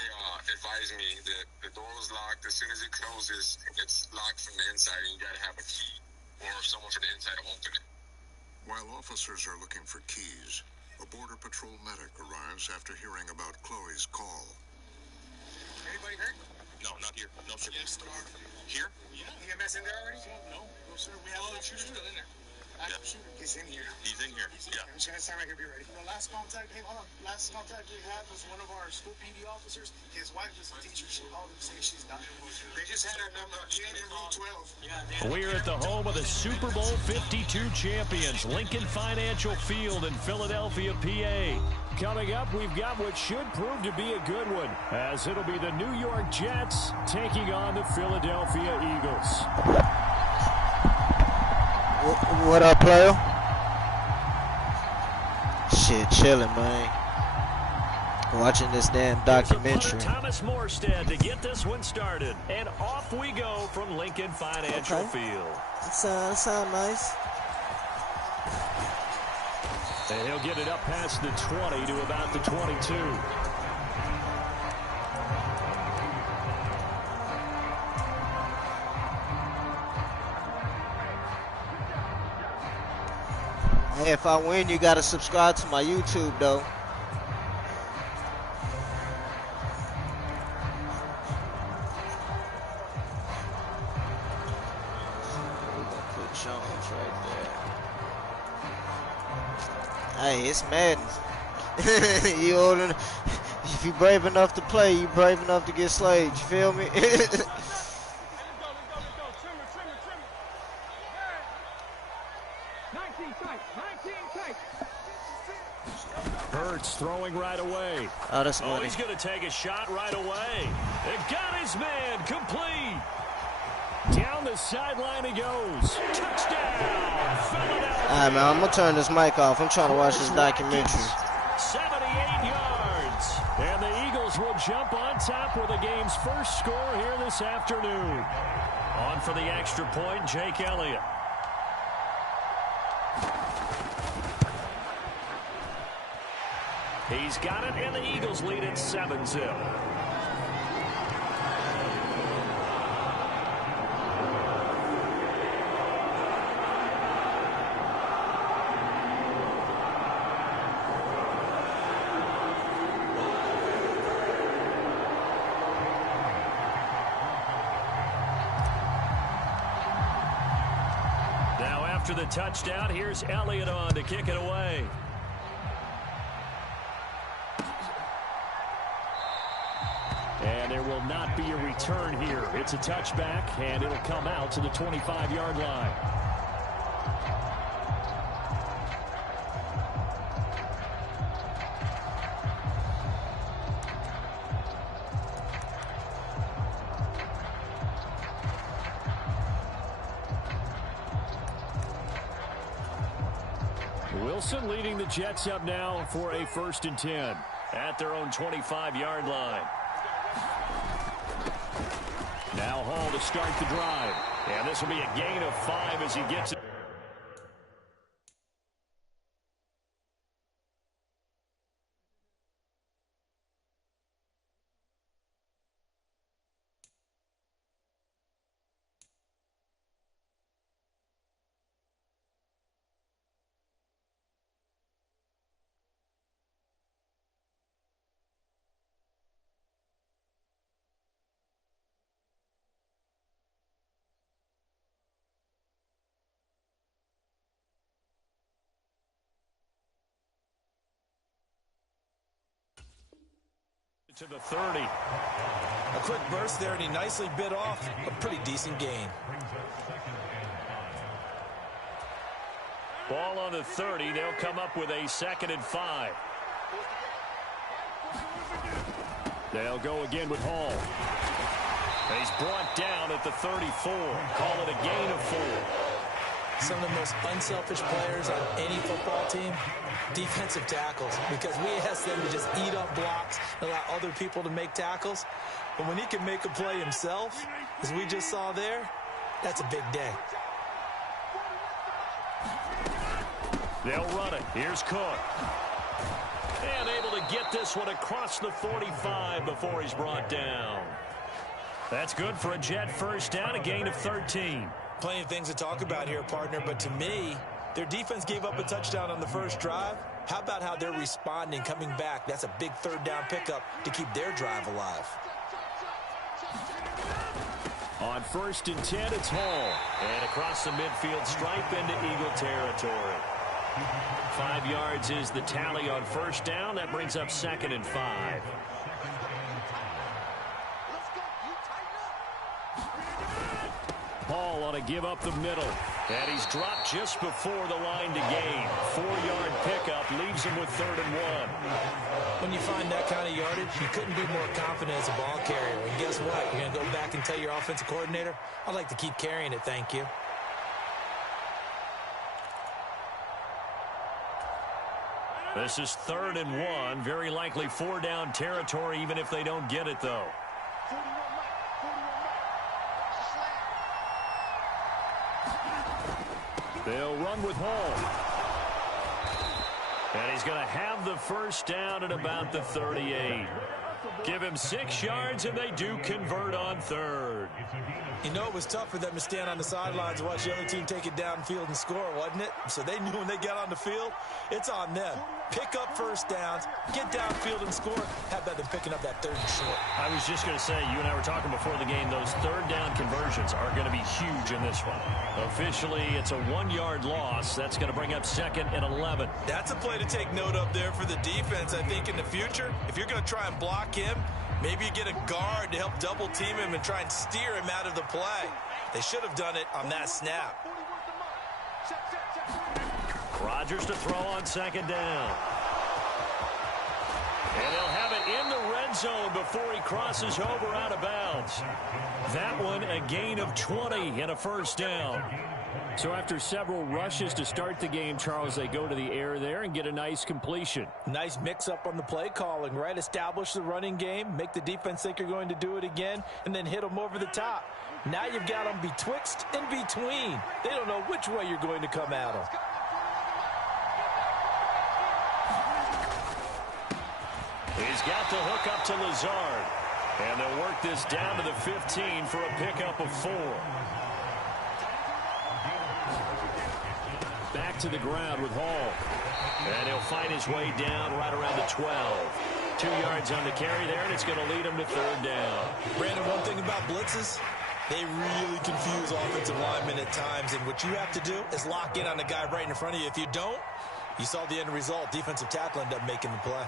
advised me that the door was locked. As soon as it closes, it's locked from the inside and you got to have a key or someone from the inside to open it. While officers are looking for keys, a Border Patrol medic arrives after hearing about Chloe's call. Anybody hurt? No, not here. No, sir. Yes, here? Yeah. EMS in there already? No, sir. We have the shooter still in there. Shooter. He's in here. He's in here. Yeah. I'm just going to stand right here. Be ready. The last contact, hey, hold on. Last contact we had was one of our school PD officers. His wife is a teacher. She called him saying she's dying. They just had her number. She had him on 12. We're at the home of the Super Bowl 52 champions, Lincoln Financial Field in Philadelphia, PA. Coming up, we've got what should prove to be a good one, as it'll be the New York Jets taking on the Philadelphia Eagles. What up, player? Shit, chilling, man. Watching this damn documentary. Thomas Morstead to get this one started, and off we go from Lincoln Financial Field. That sound nice. And he'll get it up past the 20 to about the 22. Hey, if I win, you gotta subscribe to my YouTube, though. We're gonna put Jones right there. Hey, it's Madden. You older, if you brave enough to play, you brave enough to get slayed. You feel me? Hurts throwing right away. Oh, that's money. He's going to take a shot right away. It got his man complete. Down the sideline he goes. Touchdown, Philadelphia. All right, man, I'm going to turn this mic off. I'm trying to watch this documentary. 78 yards. And the Eagles will jump on top with the game's first score here this afternoon. On for the extra point, Jake Elliott. He's got it, and the Eagles lead at 7-0. Now after the touchdown, here's Elliott on to kick it away. And there will not be a return here. It's a touchback, and it'll come out to the 25-yard line. Wilson leading the Jets up now for a 1st and 10 at their own 25-yard line. Now Hall to start the drive. And this will be a gain of 5 as he gets it. To the 30. A quick burst there, and he nicely bit off a pretty decent gain. Ball on the 30. They'll come up with a 2nd and 5. They'll go again with Hall. And he's brought down at the 34. Call it a gain of 4. Some of the most unselfish players on any football team, defensive tackles, because we ask them to just eat up blocks and allow other people to make tackles. But when he can make a play himself, as we just saw there, that's a big day. They'll run it. Here's Cook. And able to get this one across the 45 before he's brought down. That's good for a Jet first down, a gain of 13. Plenty of things to talk about here, partner, but to me, their defense gave up a touchdown on the first drive. How about how they're responding, coming back? That's a big third down pickup to keep their drive alive. On 1st and 10, it's Hall. And across the midfield stripe into Eagle territory. 5 yards is the tally on first down. That brings up 2nd and 5. Hall ought to give up the middle. And he's dropped just before the line to gain. 4-yard pickup leaves him with 3rd and 1. When you find that kind of yardage, you couldn't be more confident as a ball carrier. And guess what? You're going to go back and tell your offensive coordinator, I'd like to keep carrying it, thank you. This is 3rd and 1. Very likely 4-down territory, even if they don't get it, though. They'll run with Hall. And he's going to have the first down at about the 38. Give him 6 yards, and they do convert on 3rd. You know, it was tough for them to stand on the sidelines and watch the other team take it downfield and score, wasn't it? So they knew when they got on the field, it's on them. Pick up first downs, get downfield and score. How about them picking up that 3rd and short? I was just going to say, you and I were talking before the game, those 3rd down conversions are going to be huge in this one. Officially, it's a 1-yard loss. That's going to bring up 2nd and 11. That's a play to take note of there for the defense, I think, in the future. If you're going to try and block him, maybe you get a guard to help double team him and try and steer him out of the play. They should have done it on that snap. Rodgers to throw on 2nd down. And they'll have it in the red zone before he crosses over out of bounds. That one a gain of 20 and a first down. So after several rushes to start the game, Charles, they go to the air there and get a nice completion. Nice mix-up on the play calling, right? Establish the running game, make the defense think you're going to do it again, and then hit them over the top. Now you've got them betwixt and between. They don't know which way you're going to come at them. He's got the hook up to Lazard. And they'll work this down to the 15 for a pickup of 4. Back to the ground with Hall. And he'll find his way down right around the 12. 2 yards on the carry there, and it's going to lead him to 3rd down. Brandon, one thing about blitzes, they really confuse offensive linemen at times. And what you have to do is lock in on the guy right in front of you. If you don't, you saw the end result. Defensive tackle ended up making the play.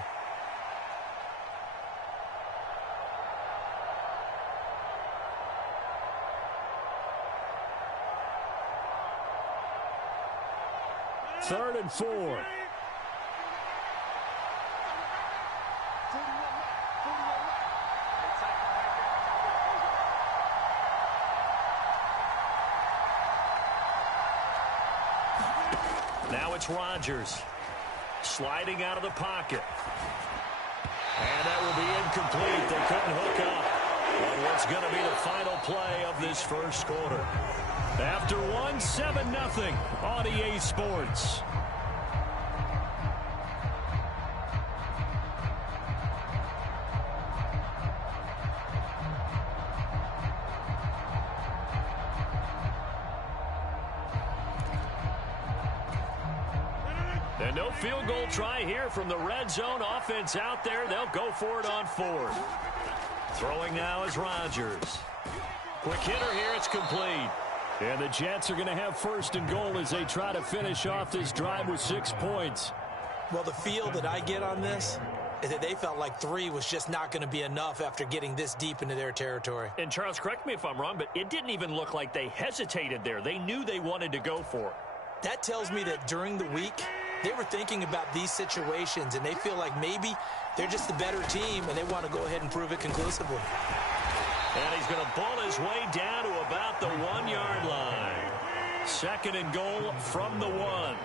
Third and 4. Now it's Rodgers sliding out of the pocket. And that will be incomplete. They couldn't hook up on what's going to be the final play of this first quarter. After 7-0 on EA Sports. And no field goal try here from the red zone. Offense out there. They'll go for it on 4th. Throwing now is Rodgers. Quick hitter here. It's complete. And the Jets are going to have 1st and goal as they try to finish off this drive with 6 points. Well, the feel that I get on this is that they felt like 3 was just not going to be enough after getting this deep into their territory. And Charles, correct me if I'm wrong, but it didn't even look like they hesitated there. They knew they wanted to go for it. That tells me that during the week, they were thinking about these situations, and they feel like maybe they're just the better team, and they want to go ahead and prove it conclusively. And he's going to bull his way down to about the 1-yard line. 2nd and goal from the 1.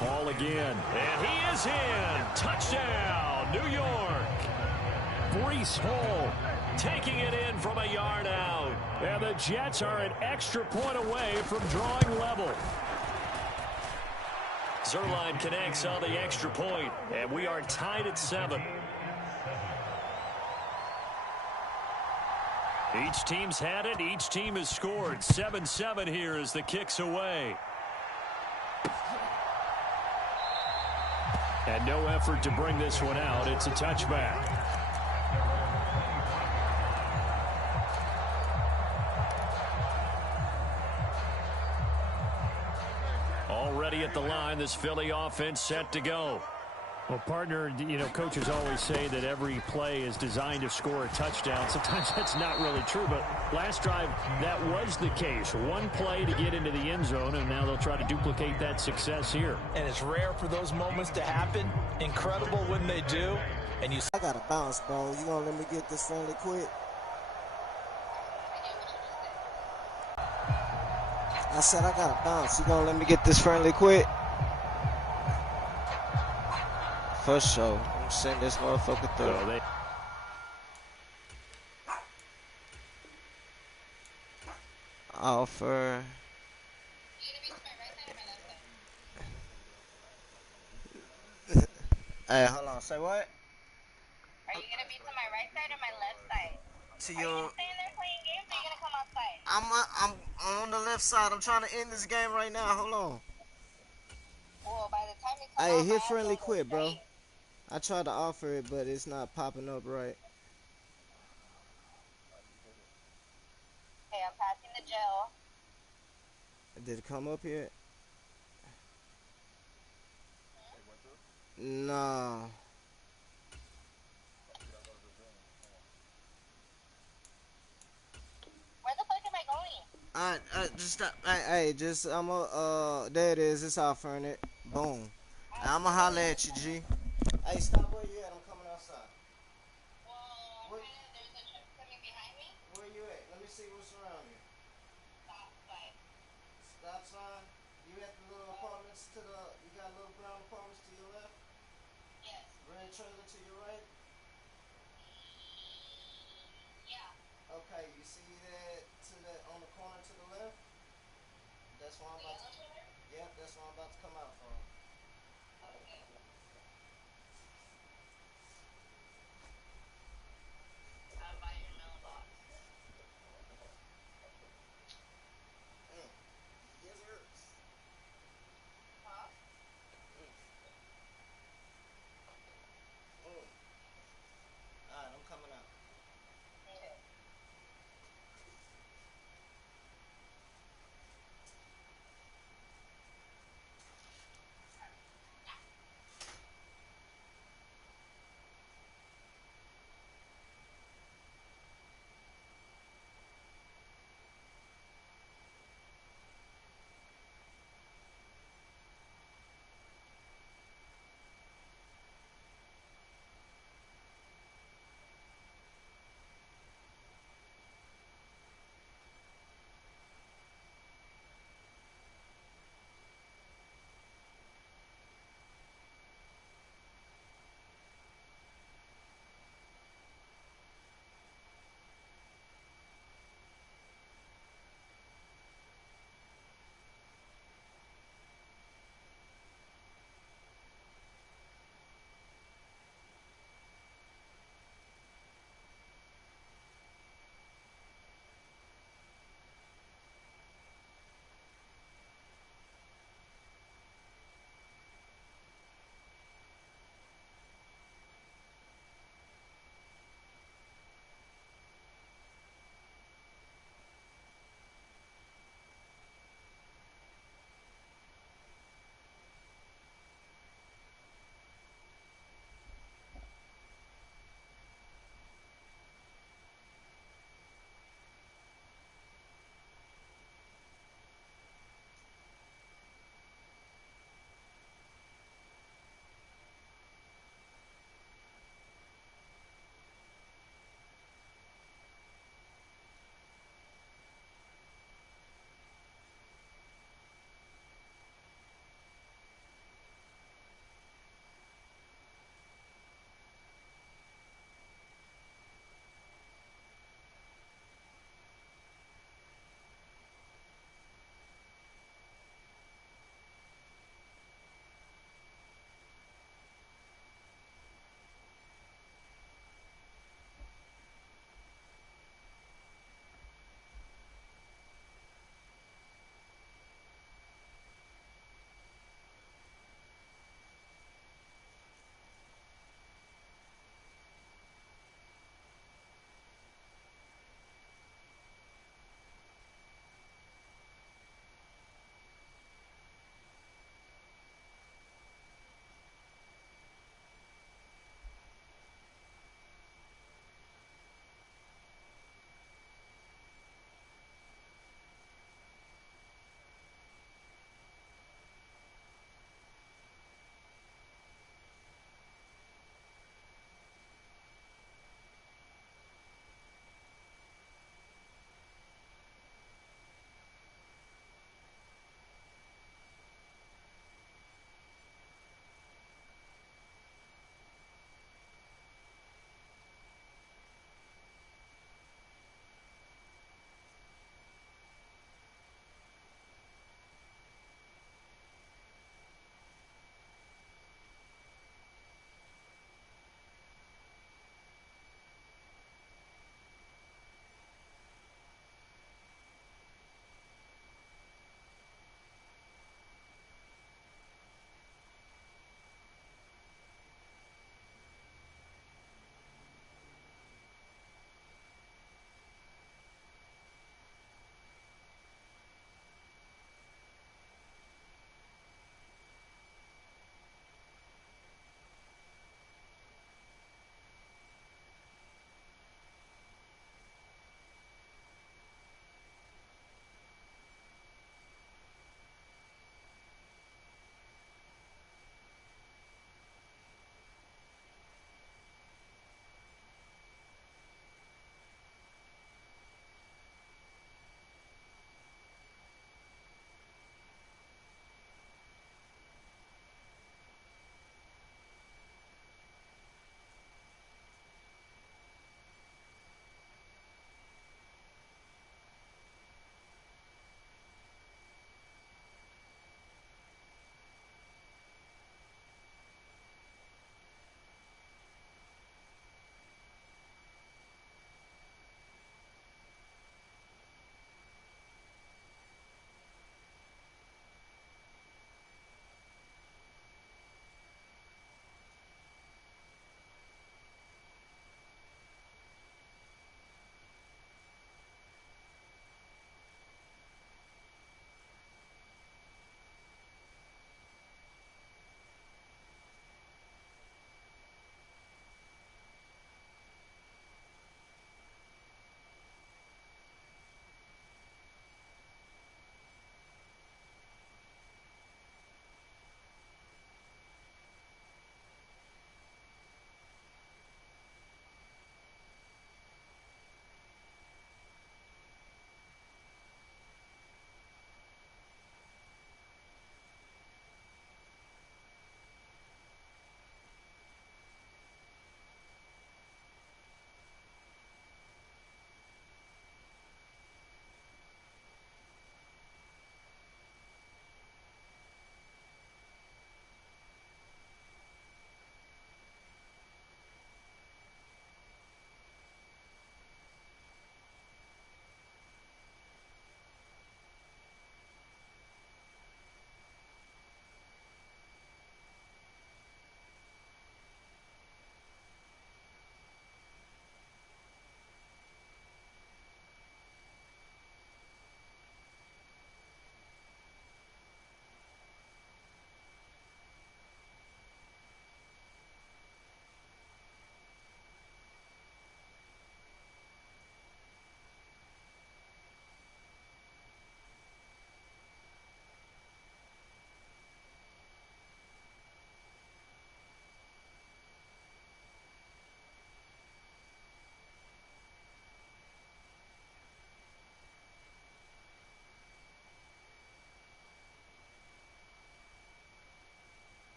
Ball again. And he is in. Touchdown, New York. Breece Hall taking it in from a yard out. And the Jets are an extra point away from drawing level. Zerline connects on the extra point, and we are tied at 7. Each team's had it. Each team has scored. 7-7 here as the kick's away. And no effort to bring this one out. It's a touchback. Already at the line, this Philly offense set to go. Well, partner, you know, coaches always say that every play is designed to score a touchdown. Sometimes that's not really true, but last drive, that was the case. One play to get into the end zone, and now they'll try to duplicate that success here. And it's rare for those moments to happen. Incredible when they do. And I got to bounce, bro. You gonna let me get this friendly quick? I said I got to bounce. You gonna let me get this friendly quick? For sure. I'm sending this motherfucker through. So Offer. Hey, hold on. Say what? Are you gonna be to my right side or my left side? To Are you your. gonna stay in there playing games or are you gonna come outside? I'm on the left side. I'm trying to end this game right now. Hold on. Well, by the time you come Hey, out, hit I friendly have to go quick, bro. straight. I tried to offer it, but it's not popping up right. Okay, I'm passing the gel. Did it come up yet? No. Where the fuck am I going? Just stop. There it is. It's offering it. Boom. I'ma holler at you, G. Hey, stop where you at. I'm coming outside. Well, there's a truck coming behind me. Where you at? Let me see what's around you. Stop sign. Stop sign. You at the little apartments to the. You got little brown apartments to your left. Yes. Red trailer to your right. Yeah. Okay, you see that on the corner to the left? That's where I'm about to. Yep, that's where I'm about to come out from.